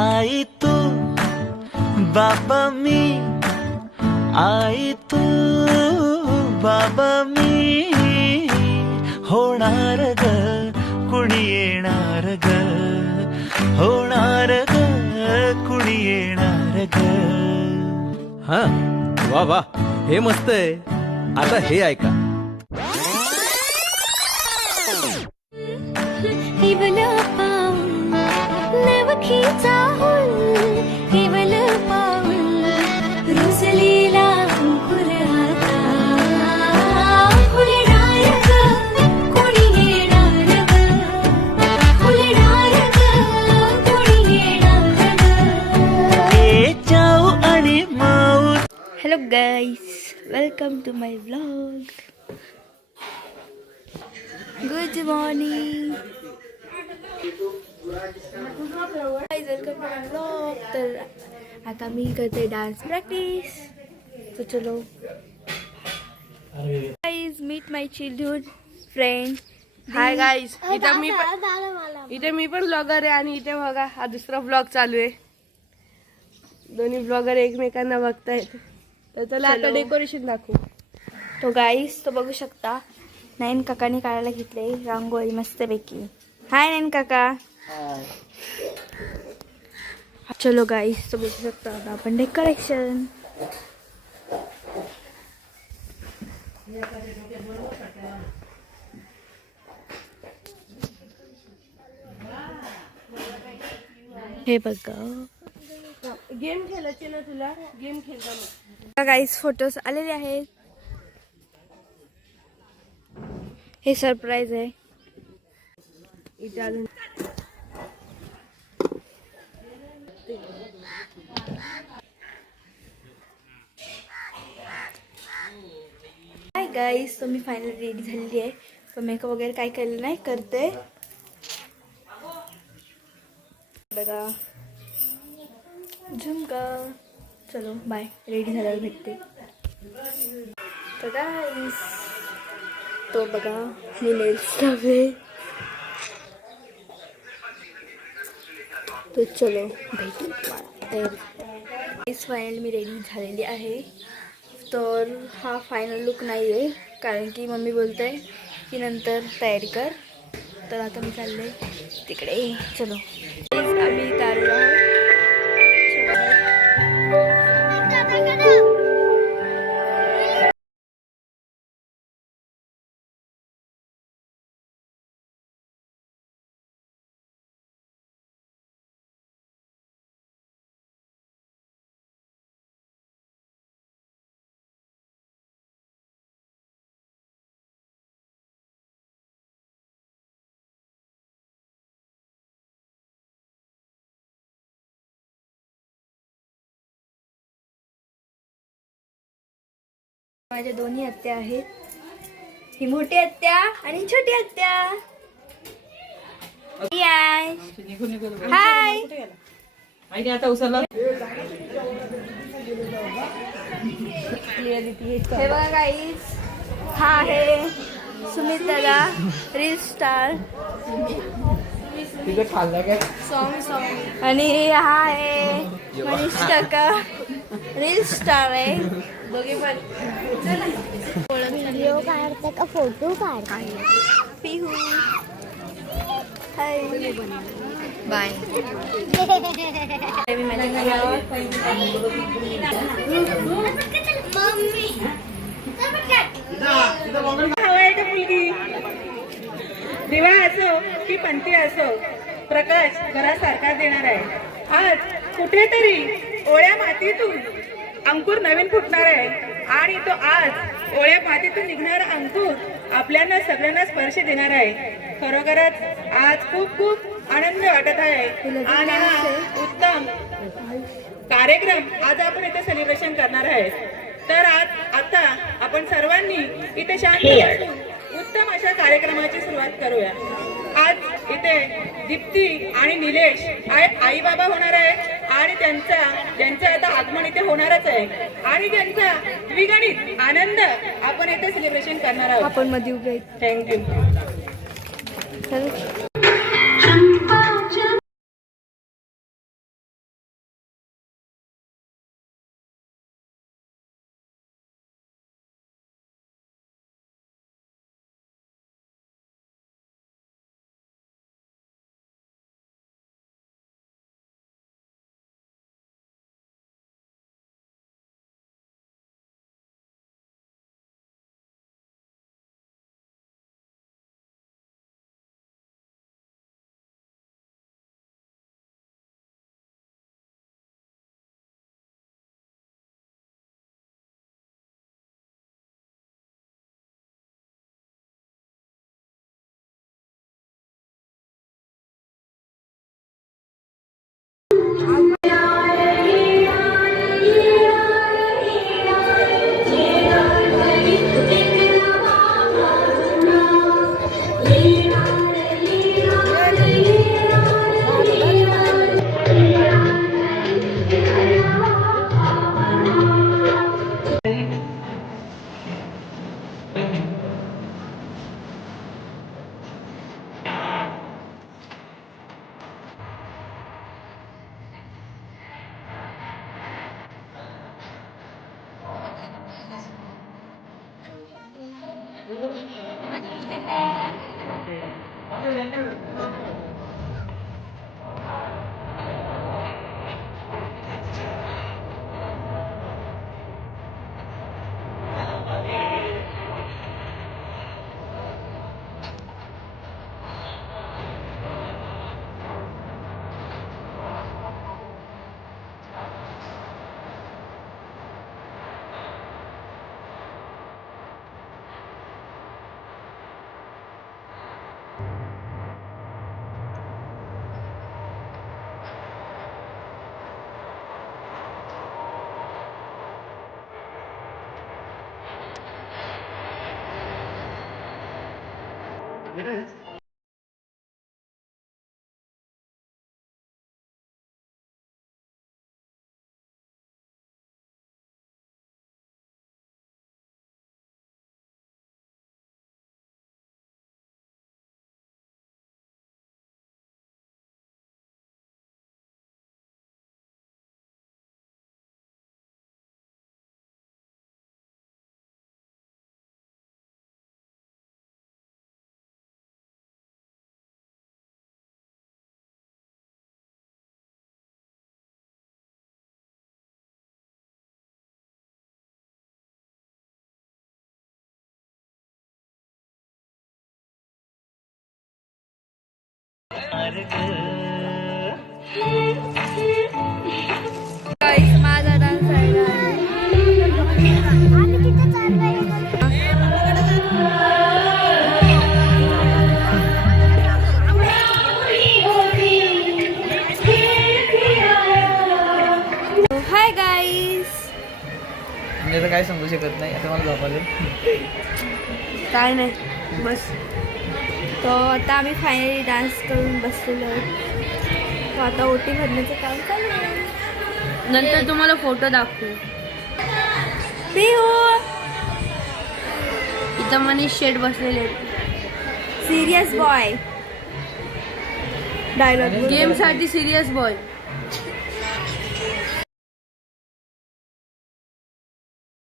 आई तू बाबा मी, आई तू बाबा मी, होणार ग कुणी येणार ग, होणार ग कुणी येणार ग. हा वा वा, हे मस्त आहे. आता हे ऐका. Hello guys, welcome to my vlog. Good morning guys, welcome to my vlog. तर आता मी करते डान्स प्रॅक्टिस. तो चलो guys, meet my childhood friend. Hi guys, इथे मी पण ब्लॉगर आहे आणि इथे बघा हा दुसरा ब्लॉग चालू आहे. दोन्ही ब्लॉगर एकमेकांना बघतायत. तर चला आता डेकोरेशन दाखवू. तो गाईस तो बघू शकता, नयन काकाने काढायला घेतले रांगोळी मस्तपैकी. हाय नयन काका. चलो गाईस तो बघू शकता आता आपण डेकोरेशन. हे बघा गेम खेळायचे ना तुला, गेम खेळता मग. गाईस फोटोज आलेले आहेत. हे सरप्राईज आहे. इथे अजून हाय गाईस, तो मी फायनल रेडी झालेली आहे. तो मेकअप वगैरे काय केलं नाही, करते बघा. झुमका. चलो बाय, रेडी झाल्यावर भेटते. तर गाईस तो बघा मी नेल्स लावले. तो चलो भेटू तर गाईस फायनल मी रेडी झालेली आहे. तर हा फायनल लुक नाही आहे, कारण की मम्मी बोलते की नंतर तयारी कर. तर आता मी चालले तिकडे. चलो आम्ही चाललो आहोत. माझ्या दोन्ही आत्या आहेत. ही मोठी आत्या आणि छोटी आत्या. हाय. हे बघा गाईस, हा आहे सुमित दादा रील स्टार. आणि हा आहे मनीष काका रील स्टार आहे. दोघे पण व्हिडिओ काढता का फोटो काढता. पिहू हाय बाय. मुलगी दिवा असो की पंथी असो, प्रकाश घरासारखा देणार आहे. आज कुठेतरी ओळ्या मातीतून अंकुर नवीन फुटणार आहे आणि तो आज ओळ्या मातीतून निघणारा अंकुर आपल्याला सगळ्यांना स्पर्श देणार आहे. खरोखरच आज खूप खूप आनंद वाटत आहे आणि हा उत्तम कार्यक्रम आज आपण इथे सेलिब्रेशन करणार आहे. तर आता आपण सर्वांनी इथे शांत बसून उत्तम अशा कार्यक्रमाची सुरुवात करूया. आज इथे दीप्ती आणि निलेश आई बाबा होणार आहे आणि त्यांचं आता आगमन इथे होणारच आहे आणि त्यांचा द्विगुणित आनंद आपण इथे सेलिब्रेशन करणार आहोत. आपण मध्ये उभे. थँक्यू. गाईस माझा डान्स राहिला आहे. आम्ही तिथे चाललोय. Hi guys. मी आता काय सांगू शकत नाही, आता मला झोपाले. काय नाही बस. तो आता आम्ही फायनली डान्स करून बसलेलो आहे. तो आता ओटी भरण्याचं काम चालू आहे. नंतर तुम्हाला फोटो दाखवू. पिहू इथं मनीष शेट बसलेले आहेत. सिरियस बॉय डायलॉग गेम साठी सिरियस बॉय.